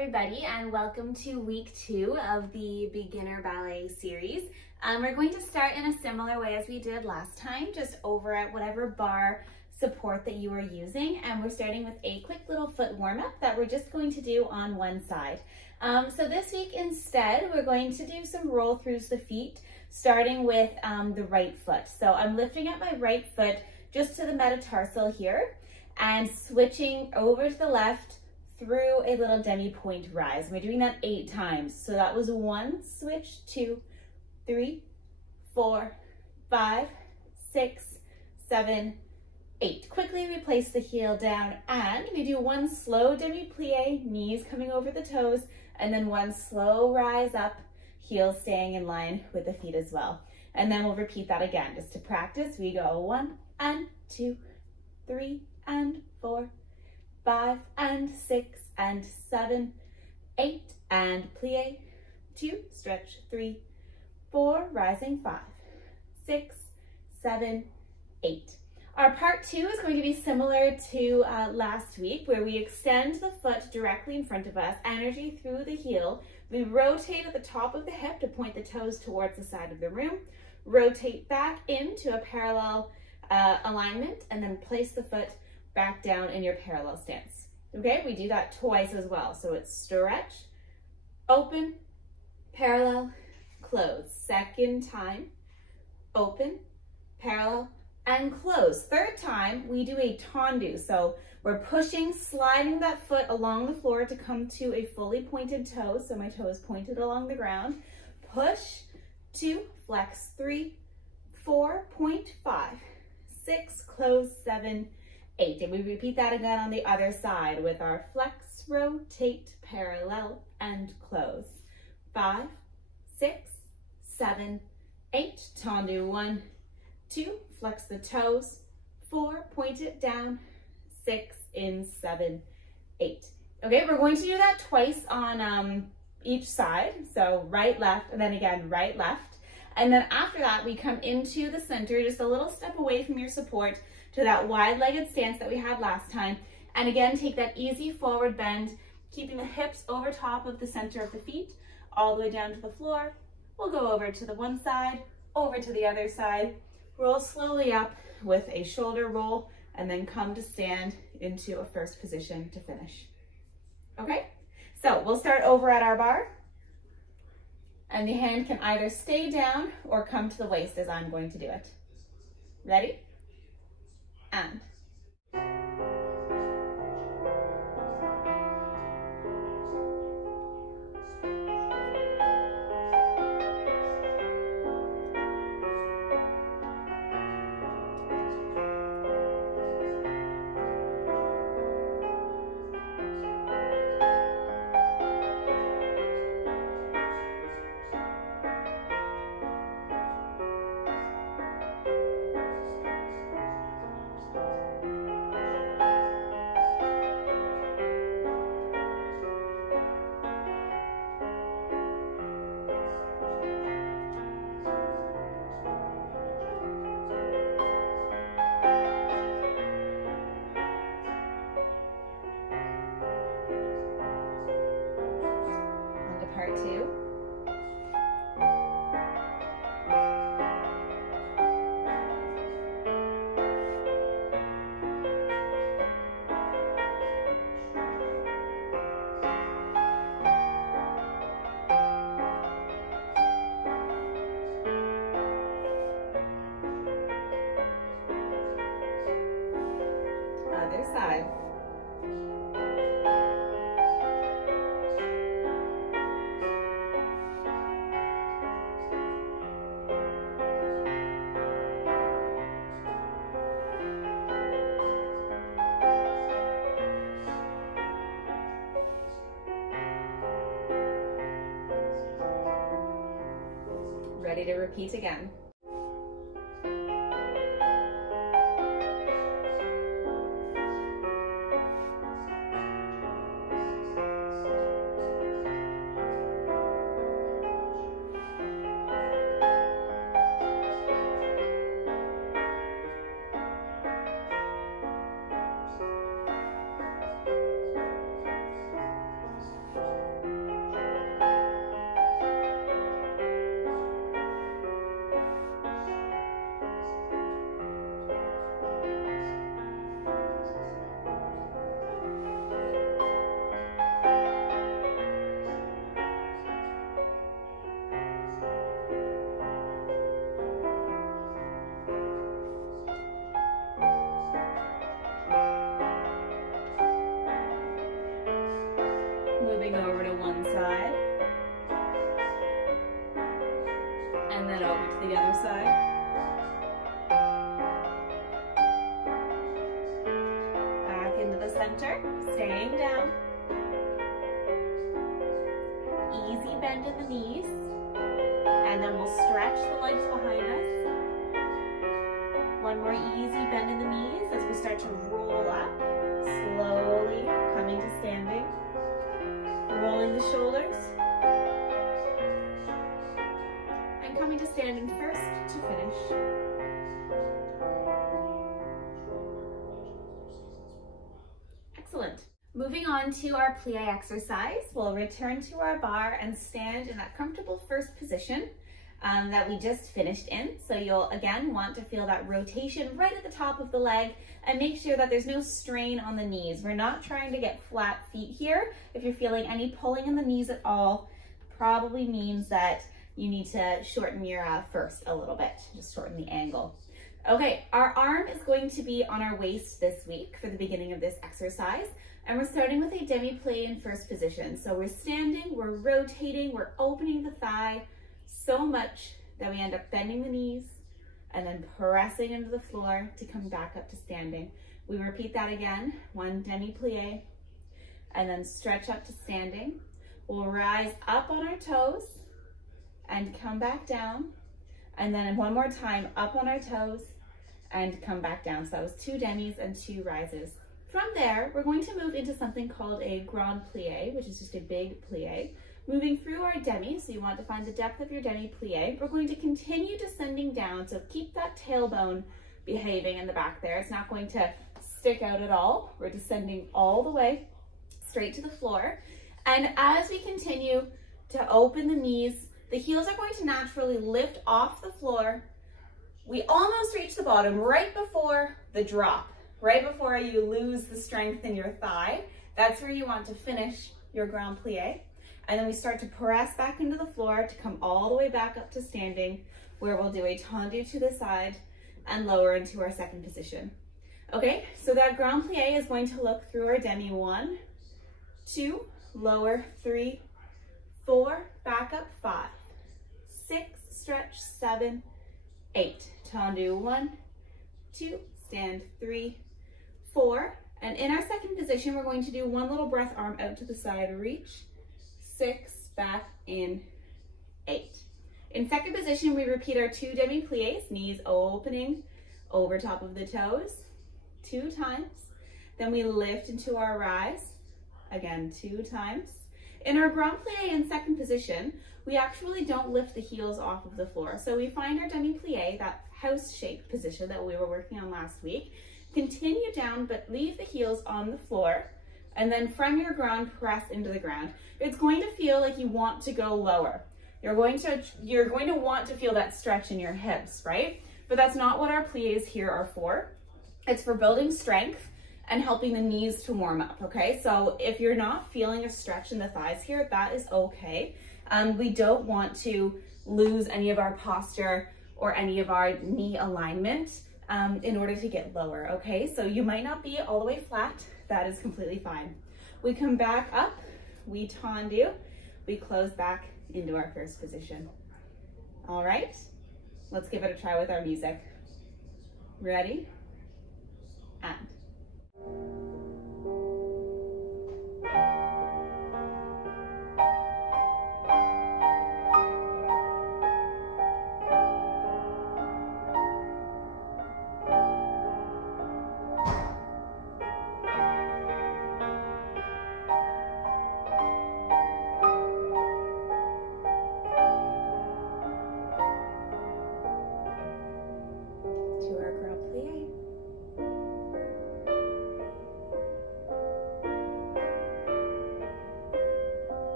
everybody, and welcome to week 2 of the beginner ballet series. We're going to start in a similar way as we did last time, just over at whatever bar support that you are using, and we're starting with a quick little foot warm-up that we're just going to do on one side. So this week instead we're going to do some roll throughs the feet, starting with the right foot. So I'm lifting up my right foot just to the metatarsal here and switching over to the left through a little demi-point rise. We're doing that 8 times. So that was 1, switch, 2, 3, 4, 5, 6, 7, 8. Quickly we place the heel down and we do 1 slow demi-plie, knees coming over the toes, and then 1 slow rise up, heels staying in line with the feet as well. And then we'll repeat that again. Just to practice, we go 1 and 2, 3 and 4, 5 and 6 and 7, 8 and plie, 2, stretch, 3, 4, rising, 5, 6, 7, 8. Our part 2 is going to be similar to last week, where we extend the foot directly in front of us, energy through the heel. We rotate at the top of the hip to point the toes towards the side of the room, rotate back into a parallel alignment, and then place the foot back down in your parallel stance. Okay, we do that twice as well. So it's stretch, open, parallel, close. Second time, open, parallel, and close. Third time, we do a tendu. So we're pushing, sliding that foot along the floor to come to a fully pointed toe. So my toe is pointed along the ground. Push, 2, flex, 3, 4, point, 5, 6, close, 7, 8. And we repeat that again on the other side with our flex, rotate, parallel, and close. 5, 6, 7, 8. Tendu, 1, 2, flex the toes, 4, point it down, 6, in, 7, 8. Okay, we're going to do that twice on each side. So right, left, and then again, right, left. And then after that, we come into the center, just a little step away from your support to that wide-legged stance that we had last time. And again, take that easy forward bend, keeping the hips over top of the center of the feet, all the way down to the floor. We'll go over to the one side, over to the other side, roll slowly up with a shoulder roll, and then come to stand into a first position to finish. Okay, so we'll start over at our bar, and the hand can either stay down or come to the waist as I'm going to do it. Ready? And. Part 2. Other side. Ready to repeat again. center, staying down. Easy bend in the knees. And then we'll stretch the legs behind us. One more easy bend in the knees as we start to roll up, slowly coming to standing. Rolling the shoulders. And coming to standing first to finish. Excellent. Moving on to our plie exercise, we'll return to our barre and stand in that comfortable first position that we just finished in. So you'll again want to feel that rotation right at the top of the leg and make sure that there's no strain on the knees. We're not trying to get flat feet here. If you're feeling any pulling in the knees at all, probably means that you need to shorten your first a little bit, just shorten the angle. Okay, our arm is going to be on our waist this week for the beginning of this exercise. And we're starting with a demi-plie in first position. So we're standing, we're rotating, we're opening the thigh so much that we end up bending the knees and then pressing into the floor to come back up to standing. We repeat that again, one demi-plie, and then stretch up to standing. We'll rise up on our toes and come back down. And then one more time, up on our toes and come back down. So that was 2 demis and 2 rises. From there, we're going to move into something called a grand plie, which is just a big plie. Moving through our demi, so you want to find the depth of your demi-plie. We're going to continue descending down, so keep that tailbone behaving in the back there. It's not going to stick out at all. We're descending all the way straight to the floor. And as we continue to open the knees, the heels are going to naturally lift off the floor. We almost reach the bottom right before the drop. Right before you lose the strength in your thigh, that's where you want to finish your grand plie. And then we start to press back into the floor to come all the way back up to standing, where we'll do a tendu to the side and lower into our second position. Okay, so that grand plie is going to look through our demi. 1, 2, lower, 3, 4, back up, 5, 6, stretch, 7, 8. Tendu, 1, 2, stand, 3, 4, and in our second position, we're going to do one little breath arm out to the side, reach, 6, back, in, 8. In second position, we repeat our 2 demi-plies, knees opening over top of the toes, 2 times. Then we lift into our rise, again, 2 times. In our grand plie in second position, we actually don't lift the heels off of the floor. So we find our demi-plie, that house-shaped position that we were working on last week. Continue down, but leave the heels on the floor. And then from your ground, press into the ground. It's going to feel like you want to go lower. You're going to want to feel that stretch in your hips, right? But that's not what our plies here are for. It's for building strength and helping the knees to warm up, okay? So if you're not feeling a stretch in the thighs here, that is okay. We don't want to lose any of our posture or any of our knee alignment in order to get lower, okay? So you might not be all the way flat. That is completely fine. We come back up, we tendu, we close back into our first position. All right, let's give it a try with our music. Ready? And.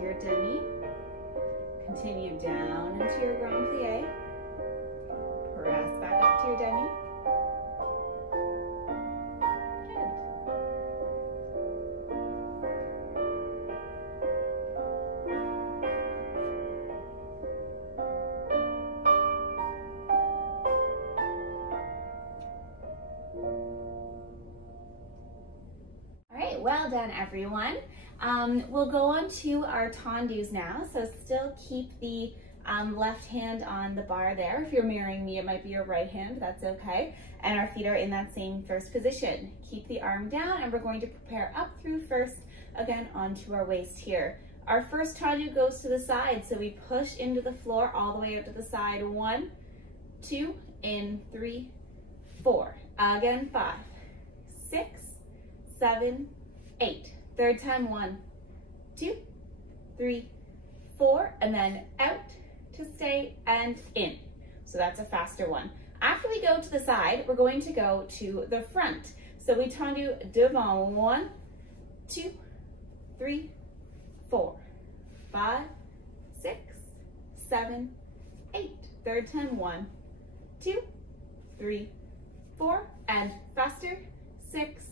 your demi. Continue down into your grand plie. Press back up to your demi. Well done, everyone. We'll go on to our tendus now. So still keep the left hand on the bar there. If you're mirroring me, it might be your right hand. That's okay. And our feet are in that same first position. Keep the arm down, and we're going to prepare up through first, again, onto our waist here. Our first tendu goes to the side. So we push into the floor all the way out to the side. 1, 2, in 3, 4. Again, 5, 6, 7, 8. Third time, 1, 2, 3, 4, and then out to stay and in. So that's a faster one. After we go to the side, we're going to go to the front. So we tendu devant. 1, 2, 3, 4, 5, 6, 7, 8. Third time, 1, 2, 3, 4, and faster, 6,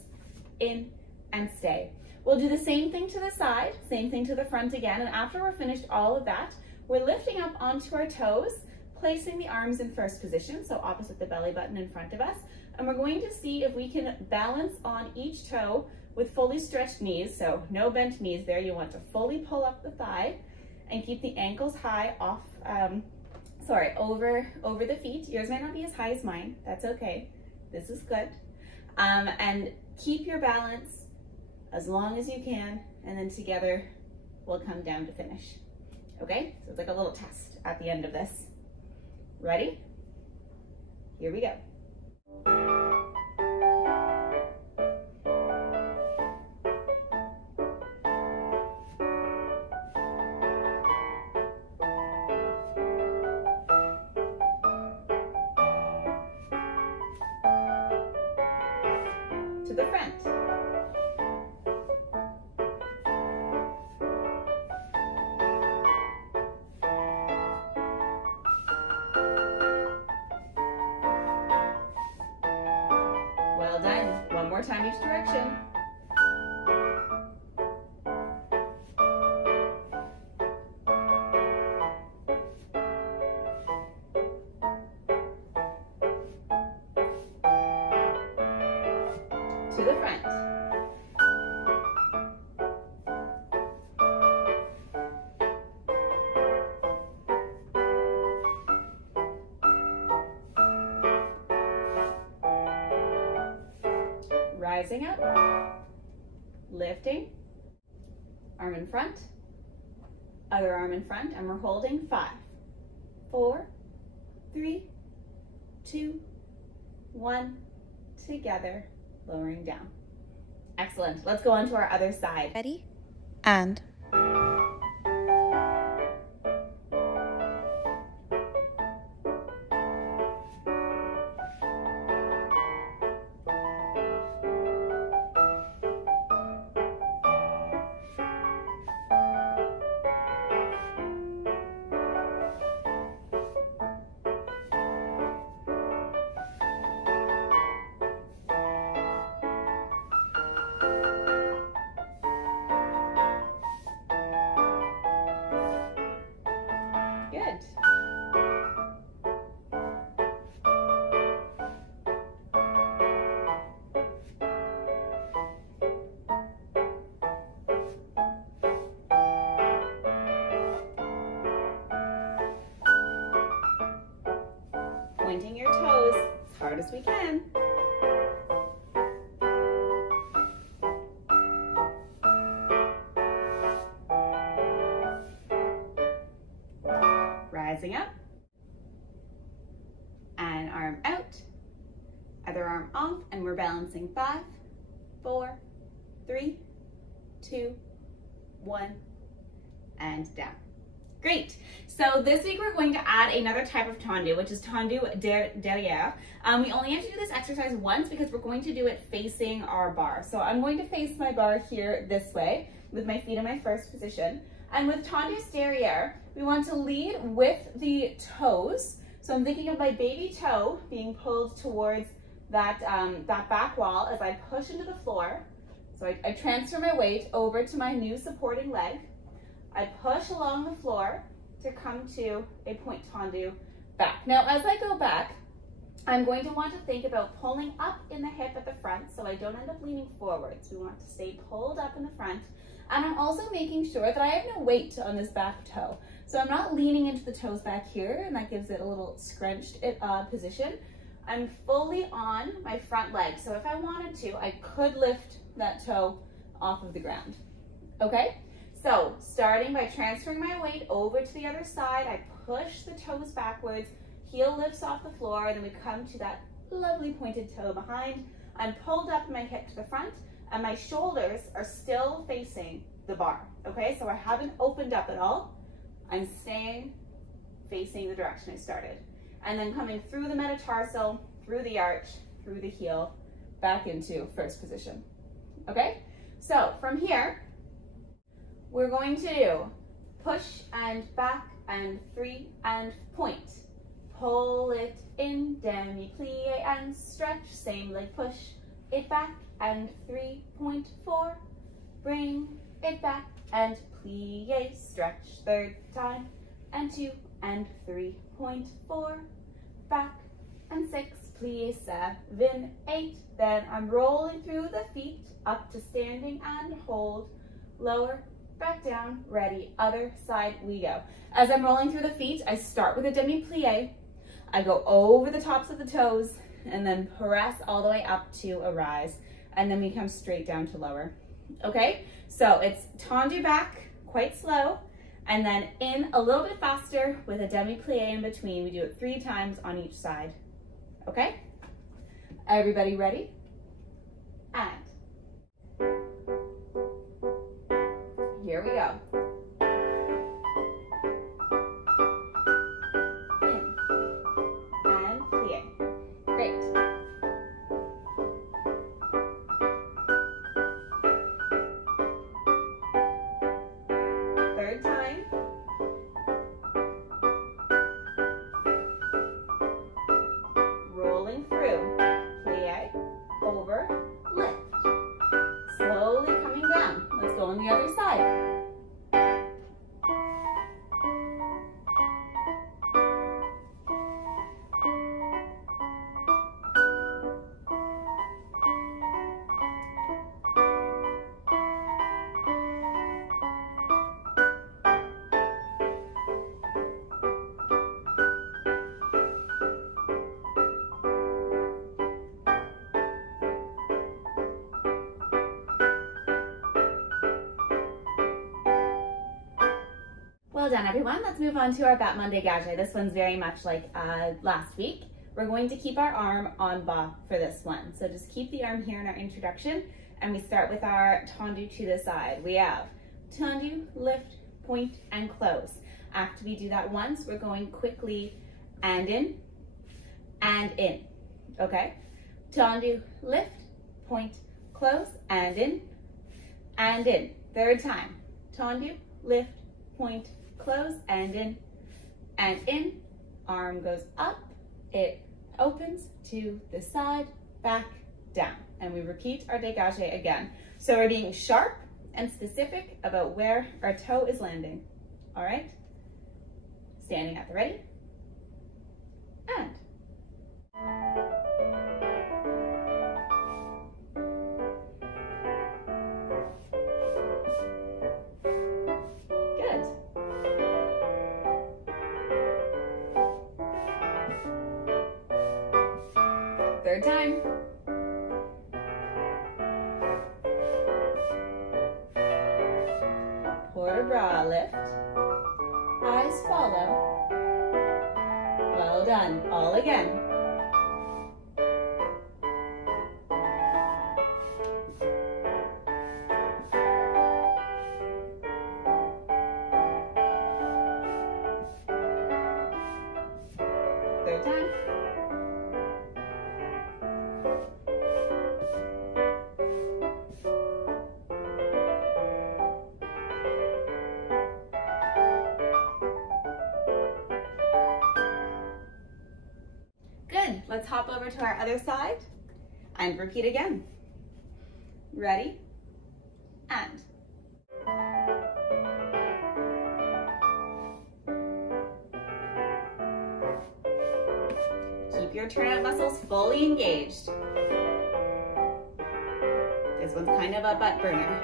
in, and stay. We'll do the same thing to the side, same thing to the front again, and after we're finished all of that, we're lifting up onto our toes, placing the arms in first position, so opposite the belly button in front of us, and we're going to see if we can balance on each toe with fully stretched knees, so no bent knees there. You want to fully pull up the thigh and keep the ankles high off, over the feet. Yours might not be as high as mine, that's okay. This is good. And keep your balance as long as you can, and then together we'll come down to finish. Okay, so it's like a little test at the end of this. Ready? Here we go. To the front. Well done. One more time each direction. To the front. Rising up, lifting, arm in front, other arm in front, and we're holding 5, 4, 3, 2, 1, together, lowering down. Excellent. Let's go on to our other side. Ready? And Good. Pointing your toes as hard as we can. Rising up, and arm out, other arm off, and we're balancing 5, 4, 3, 2, 1, and down. Great. So this week we're going to add another type of tendu, which is tendu derrière. We only have to do this exercise once because we're going to do it facing our bar. So I'm going to face my bar here this way with my feet in my first position. And with tendu derrière, we want to lead with the toes. So I'm thinking of my baby toe being pulled towards that back wall as I push into the floor. So I transfer my weight over to my new supporting leg. I push along the floor to come to a point tendu back. Now, as I go back, I'm going to want to think about pulling up in the hip at the front so I don't end up leaning forwards. We want to stay pulled up in the front. And I'm also making sure that I have no weight on this back toe. So I'm not leaning into the toes back here, and that gives it a little scrunched position. I'm fully on my front leg. So if I wanted to, I could lift that toe off of the ground. Okay? So starting by transferring my weight over to the other side, I push the toes backwards, heel lifts off the floor, and then we come to that lovely pointed toe behind. I'm pulled up my hip to the front, and my shoulders are still facing the bar, okay? So I haven't opened up at all. I'm staying facing the direction I started. And then coming through the metatarsal, through the arch, through the heel, back into first position, okay? So from here, we're going to do push and back and 3 and point. Pull it in, demi-plie and stretch, same leg push it back and 3.4, bring it back and plie, stretch, third time, and 2 and 3.4, back and 6, plie, 7, 8, then I'm rolling through the feet up to standing and hold, lower, back down, ready, other side we go. As I'm rolling through the feet, I start with a demi-plie, I go over the tops of the toes, and then press all the way up to a rise, and then we come straight down to lower. Okay, so it's tendu back, quite slow, and then in a little bit faster with a demi-plie in between. We do it 3 times on each side. Okay, everybody ready? And here we go. Well done, everyone. Let's move on to our battement dégagé. This one's very much like last week. We're going to keep our arm en bas for this one. So just keep the arm here in our introduction, and we start with our tendu to the side. We have tendu, lift, point, and close. After we do that once, we're going quickly and in, okay? Tendu, lift, point, close, and in, Third time, tendu, lift, point, close, and in, arm goes up, it opens to the side, back, down, and we repeat our dégagé again. So we're being sharp and specific about where our toe is landing, all right? Standing at the ready, and. Good. Third time. Port de bras lift. Eyes follow. Well done. All again. Third time. Let's hop over to our other side and repeat again. Ready? And. Keep your turnout muscles fully engaged. This one's kind of a butt burner.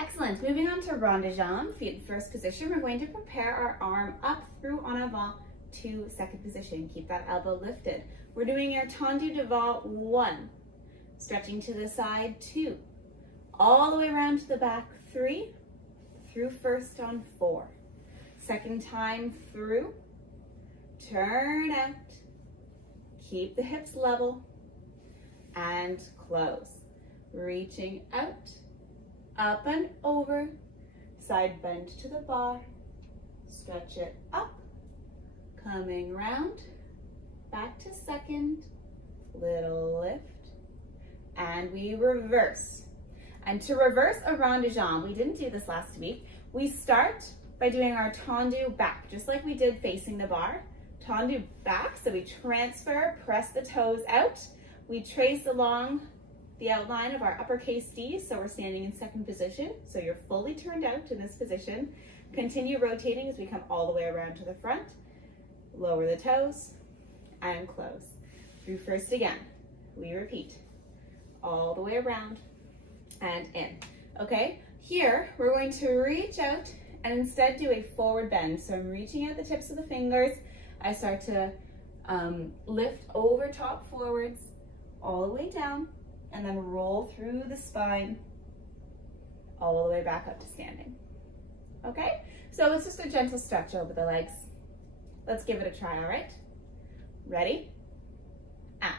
Excellent. Moving on to rond de jambe, feet in first position. We're going to prepare our arm up through en avant to second position. Keep that elbow lifted. We're doing our tendu devant 1, stretching to the side 2, all the way around to the back 3, through first on 4. Second time through, turn out, keep the hips level, and close. Reaching out, up and over, side bend to the bar, stretch it up, coming round, back to second, little lift, and we reverse. And to reverse a rond de jambe, we didn't do this last week, we start by doing our tendu back, just like we did facing the bar. Tendu back, so we transfer, press the toes out, we trace along the outline of our uppercase D, so we're standing in second position, so you're fully turned out in this position. Continue rotating as we come all the way around to the front, lower the toes, and close. Through first again, we repeat, all the way around and in. Okay, here we're going to reach out and instead do a forward bend. So I'm reaching out the tips of the fingers, I start to lift over top forwards, all the way down, and then roll through the spine all the way back up to standing. Okay, so it's just a gentle stretch over the legs. Let's give it a try, all right? Ready? And.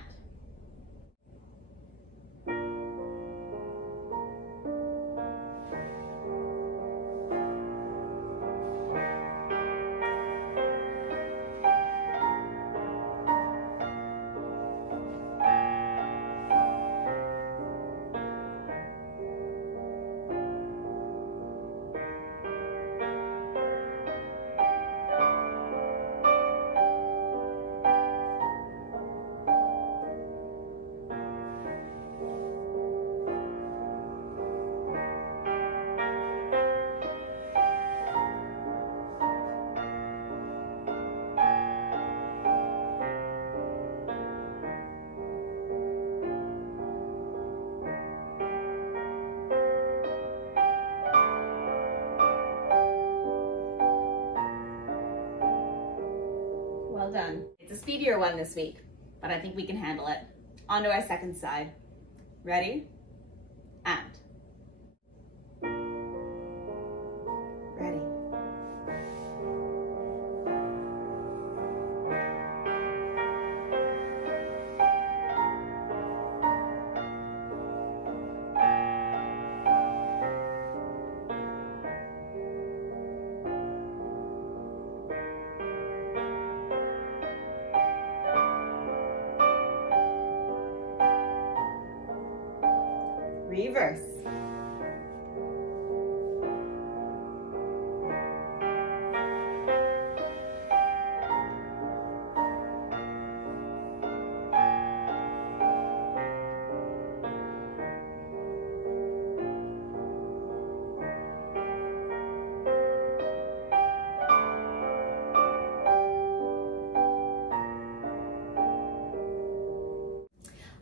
Well done. It's a speedier one this week, but I think we can handle it. On to our second side. Ready? And. Ready. Reverse.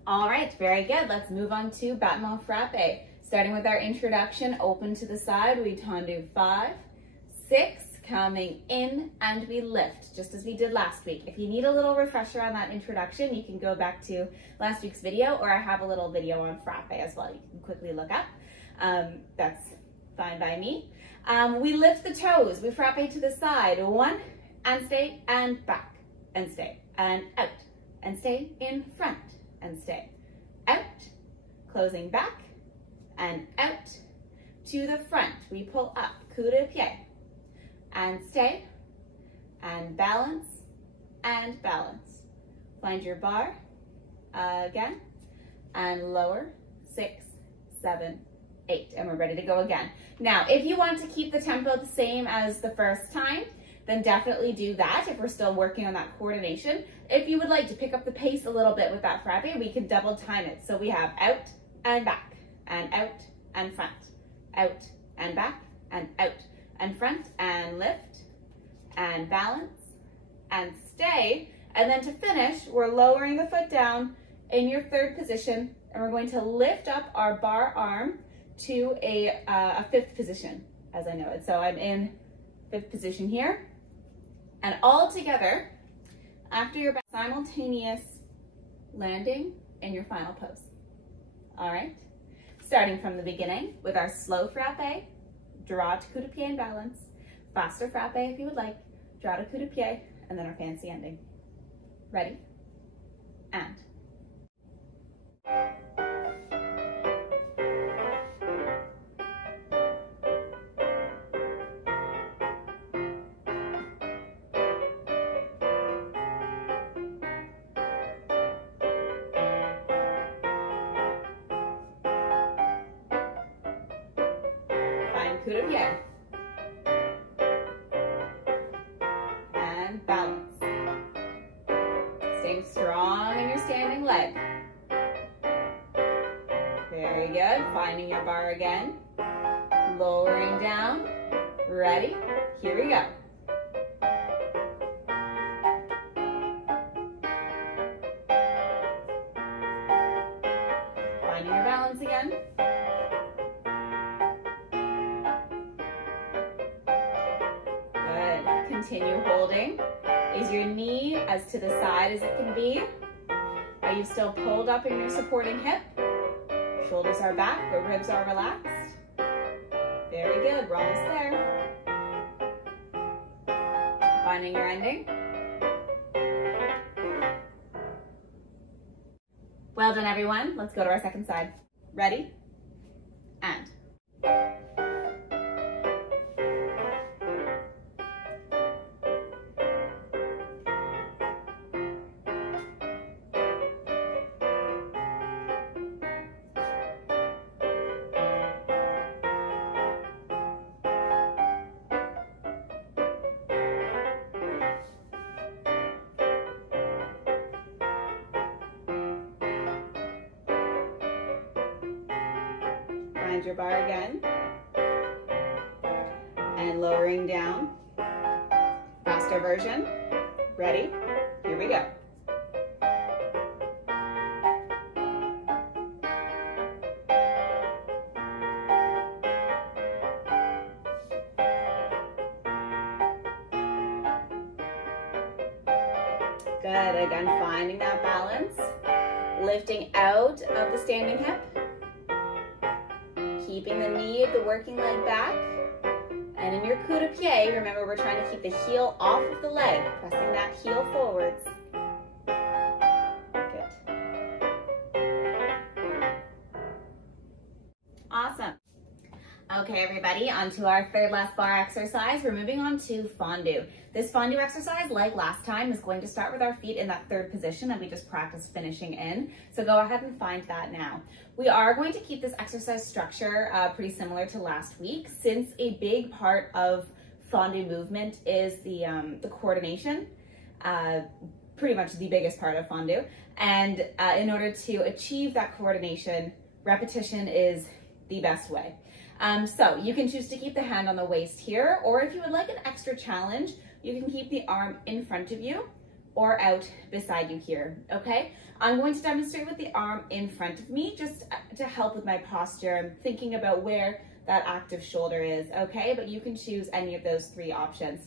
All right, very good. Let's move on to battement frappe. Starting with our introduction, open to the side, we tendu 5, 6, coming in, and we lift, just as we did last week. If you need a little refresher on that introduction, you can go back to last week's video, or I have a little video on frappe as well. You can quickly look up. That's fine by me. We lift the toes, we frappe to the side, 1, and stay, and back, and stay, and out, and stay, in front, and stay, out, closing back, and out, to the front. We pull up, coup de pied, and stay, and balance, and balance. Find your barre, again, and lower, 6, 7, 8, and we're ready to go again. Now, if you want to keep the tempo the same as the first time, then definitely do that if we're still working on that coordination. If you would like to pick up the pace a little bit with that frappe, we can double time it. So we have out and back, and out and front, out and back, and out and front, and lift, and balance, and stay. And then to finish, we're lowering the foot down in your third position, and we're going to lift up our bar arm to a 5th position, as I know it. So I'm in 5th position here, and all together, after your simultaneous landing in your final pose. All right, starting from the beginning with our slow frappe, draw to coup de pied and balance, faster frappe if you would like, draw to coup de pied, and then our fancy ending. Ready? And. Coup de pied, and balance, staying strong in your standing leg. Very good, finding your barre again, lowering down, ready, here we go. Finding your balance again. Continue holding. Is your knee as to the side as it can be? Are you still pulled up in your supporting hip? Shoulders are back, but ribs are relaxed. Very good, we're almost there. Finding your ending. Well done, everyone. Let's go to our second side. Ready? And. Find your barre again, and lowering down, faster version, ready, here we go. Good, again, finding that balance, lifting out of the standing hip, keeping the knee of the working leg back, and in your coup de pied, remember we're trying to keep the heel off of the leg, pressing that heel forwards. Good. Awesome. Okay, everybody, on to our third last barre exercise. We're moving on to fondue. This fondue exercise, like last time, is going to start with our feet in that third position that we just practiced finishing in. So go ahead and find that now. We are going to keep this exercise structure pretty similar to last week, since a big part of fondue movement is the coordination, pretty much the biggest part of fondue. And in order to achieve that coordination, repetition is the best way. So you can choose to keep the hand on the waist here, or if you would like an extra challenge, you can keep the arm in front of you or out beside you here, okay? I'm going to demonstrate with the arm in front of me just to help with my posture. I'm thinking about where that active shoulder is, okay? But you can choose any of those 3 options.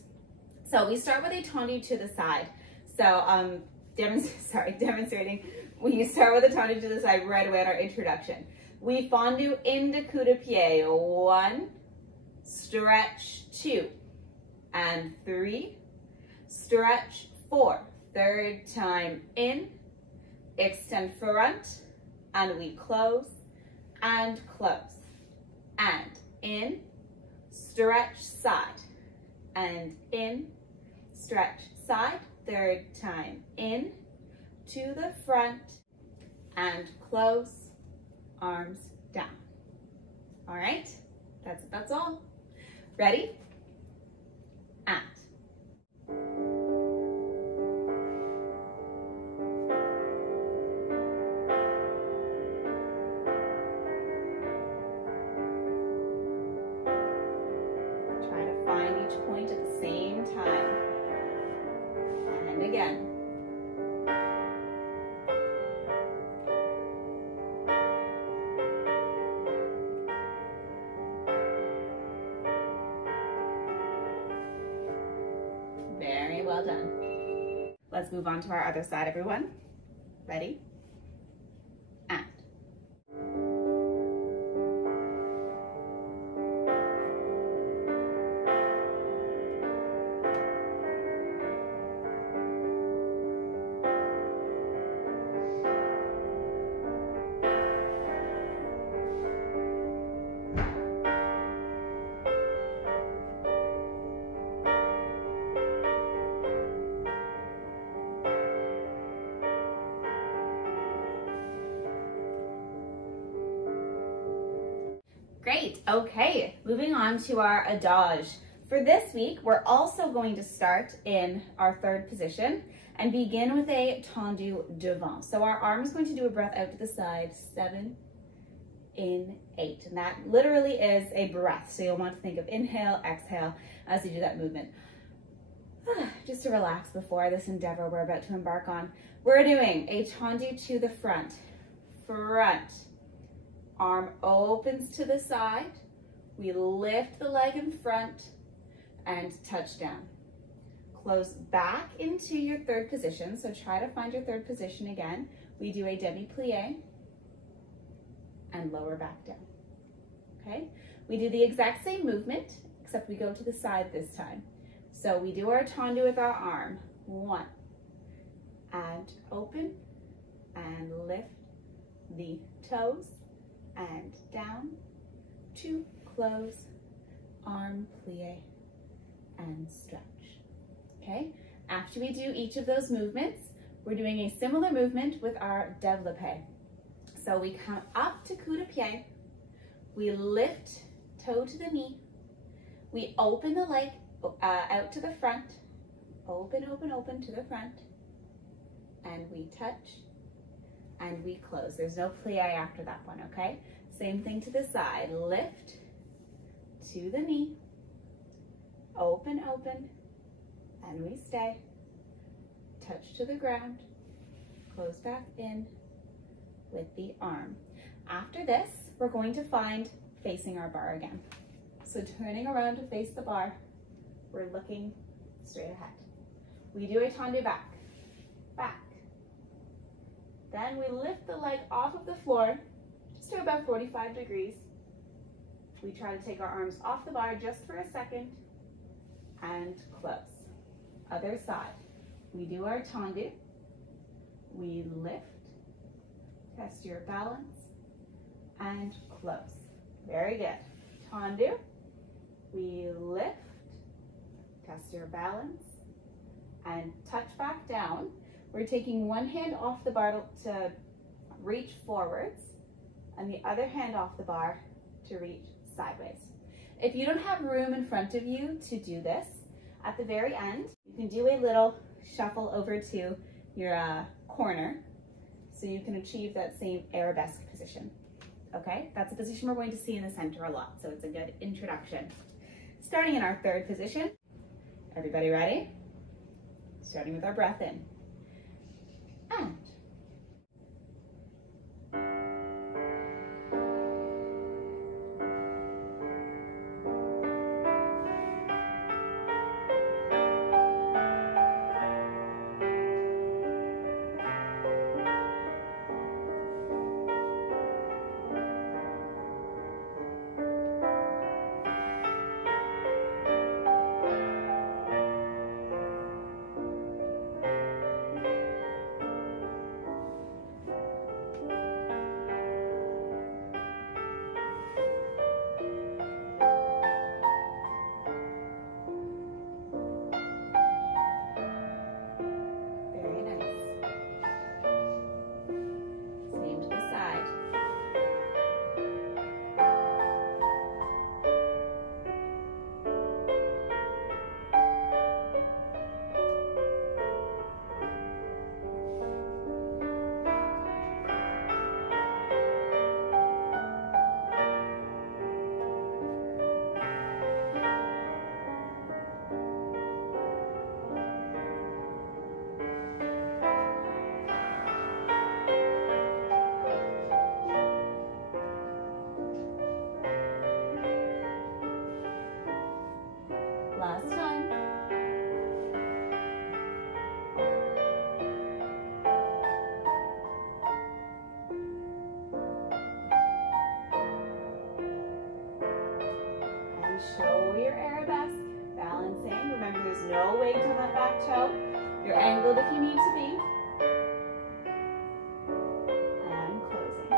So we start with a tendu to the side. So demonstrating, we start with a tendu to the side right away in our introduction. We fondu into coup de pied, 1, stretch 2, and 3, stretch 4. Third time in, extend front, and we close, and close, and in, stretch side, and in, stretch side. Third time in, to the front, and close, arms down. All right, that's all. Ready? And. Try to find each point at the same time. And again. Very well done. Let's move on to our other side, everyone. Ready? And. Great, okay, moving on to our adage. For this week, we're also going to start in our 3rd position and begin with a tendu devant. So our arm is going to do a breath out to the side, 7, in, 8. And that literally is a breath. So you'll want to think of inhale, exhale as you do that movement. Just to relax before this endeavor we're about to embark on. We're doing a tendu to the front, arm opens to the side, we lift the leg in front and touch down. Close back into your 3rd position, so try to find your 3rd position again. We do a demi-plie and lower back down, okay? We do the exact same movement, except we go to the side this time. So we do our tendu with our arm, 1, and open, and lift the toes, and down, 2, close, arm, plie, and stretch, okay? After we do each of those movements, we're doing a similar movement with our développé. So we come up to coup de pied, we lift toe to the knee, we open the leg out to the front, open, open, open to the front, and we touch, and we close. There's no plie after that one, okay? Same thing to the side. Lift to the knee, open, open, and we stay. Touch to the ground, close back in with the arm. After this, we're going to find facing our bar again. So turning around to face the bar, we're looking straight ahead. We do a tendu back, back. Then we lift the leg off of the floor, just to about 45 degrees. We try to take our arms off the bar just for a second and close. Other side. We do our tendu. We lift, test your balance, and close. Very good. Tendu. We lift, test your balance, and touch back down. We're taking one hand off the bar to reach forwards and the other hand off the bar to reach sideways. If you don't have room in front of you to do this, at the very end, you can do a little shuffle over to your corner so you can achieve that same arabesque position. Okay, that's a position we're going to see in the center a lot, so it's a good introduction. Starting in our 3rd position, everybody ready? Starting with our breath in. And. Last time. And show your arabesque, balancing. Remember, there's no weight on that back toe. You're angled if you need to be. And closing.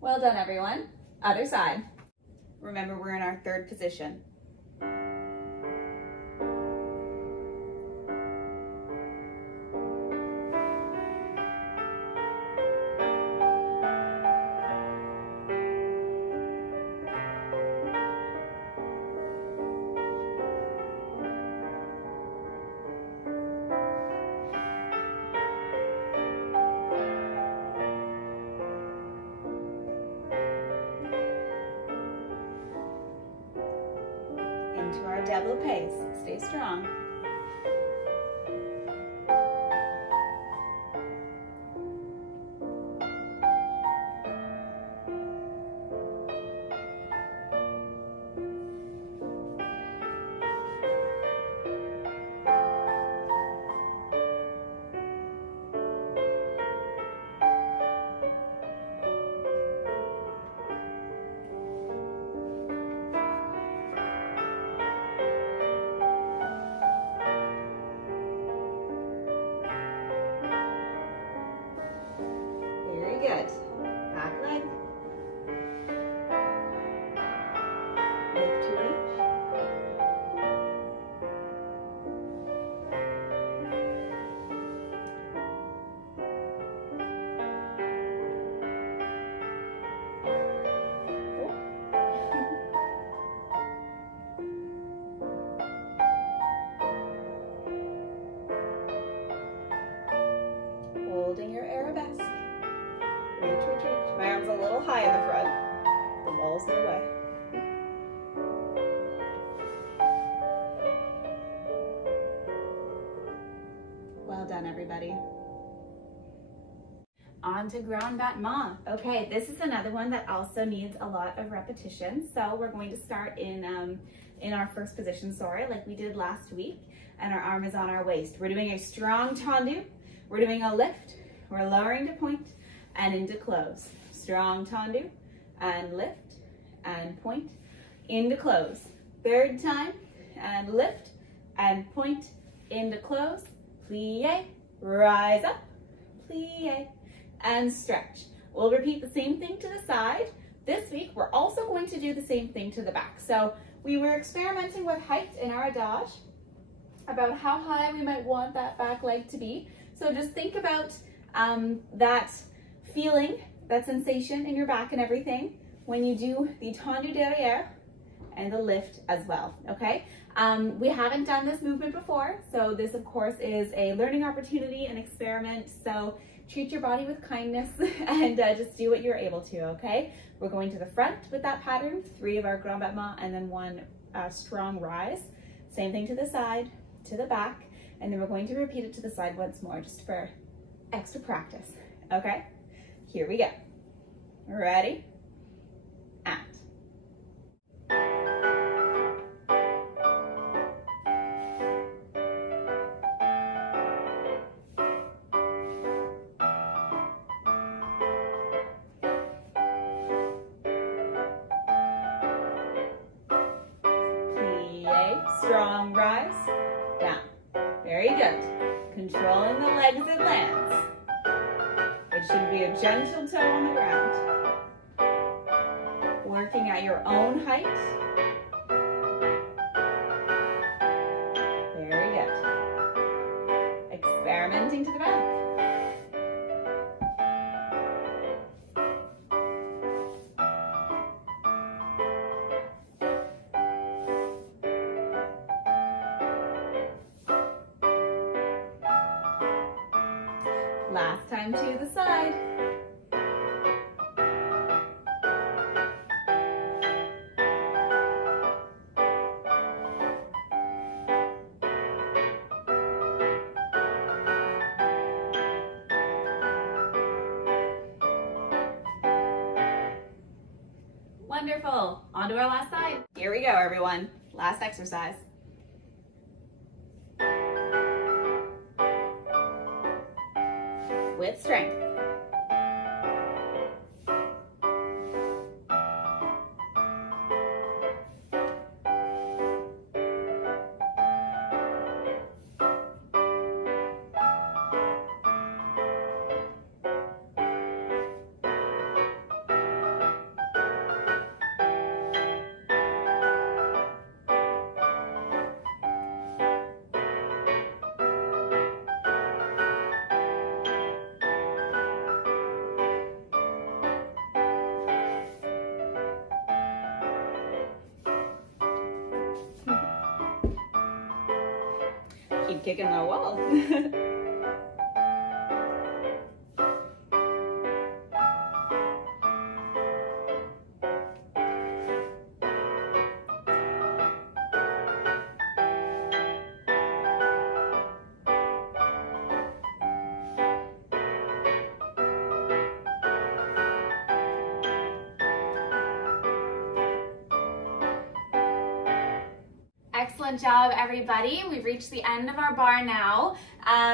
Well done, everyone. Other side. Remember, we're in our third position. Into our développés. Stay strong. Good. Back leg. Lift to reach. Holding your arabesque. Reach, reach, reach. My arm's a little high in the front. The wall's in the way. Well done, everybody. On to grand battement. Okay, this is another one that also needs a lot of repetition. So we're going to start in our first position, like we did last week, and our arm is on our waist. We're doing a strong tendu. We're doing a lift. We're lowering to point and into close. Strong tendu and lift and point into close. Third time, and lift and point into close. Plie, rise up, plie, and stretch. We'll repeat the same thing to the side. This week, we're also going to do the same thing to the back. So we were experimenting with height in our adage, about how high we might want that back leg to be. So just think about that feeling, that sensation in your back and everything when you do the tendu derrière and the lift as well, okay? We haven't done this movement before, so this of course is a learning opportunity, an experiment, so treat your body with kindness and just do what you're able to, okay? We're going to the front with that pattern, 3 of our grand battement and then 1 strong rise. Same thing to the side, to the back, and then we're going to repeat it to the side once more just for extra practice, okay? Here we go. Ready? And. Plie, strong rise, down. Very good. Controlling the legs it lands. It should be a gentle toe on the ground. Working at your own height. Very good. Experimenting to the back. Last time to the side. Wonderful. On to our last side. Here we go, everyone. Last exercise. With strength. Keep kicking the wall. Excellent job, everybody. We've reached the end of our bar now.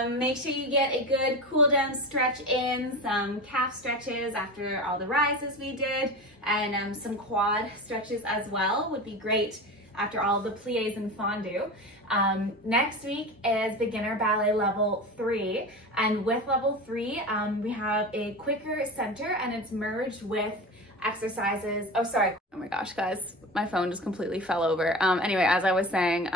Make sure you get a good cool down stretch in, some calf stretches after all the rises we did, and some quad stretches as well would be great after all the plies and fondue. Next week is beginner ballet level 3, and with level 3 we have a quicker center and it's merged with exercises. Oh, sorry. Oh my gosh, guys, my phone just completely fell over. Anyway, as I was saying,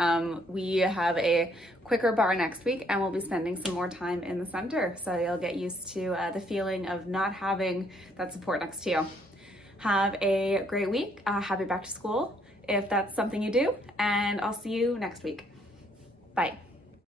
we have a quicker bar next week and we'll be spending some more time in the center. So you'll get used to the feeling of not having that support next to you. Have a great week. Happy back to school if that's something you do, and I'll see you next week. Bye.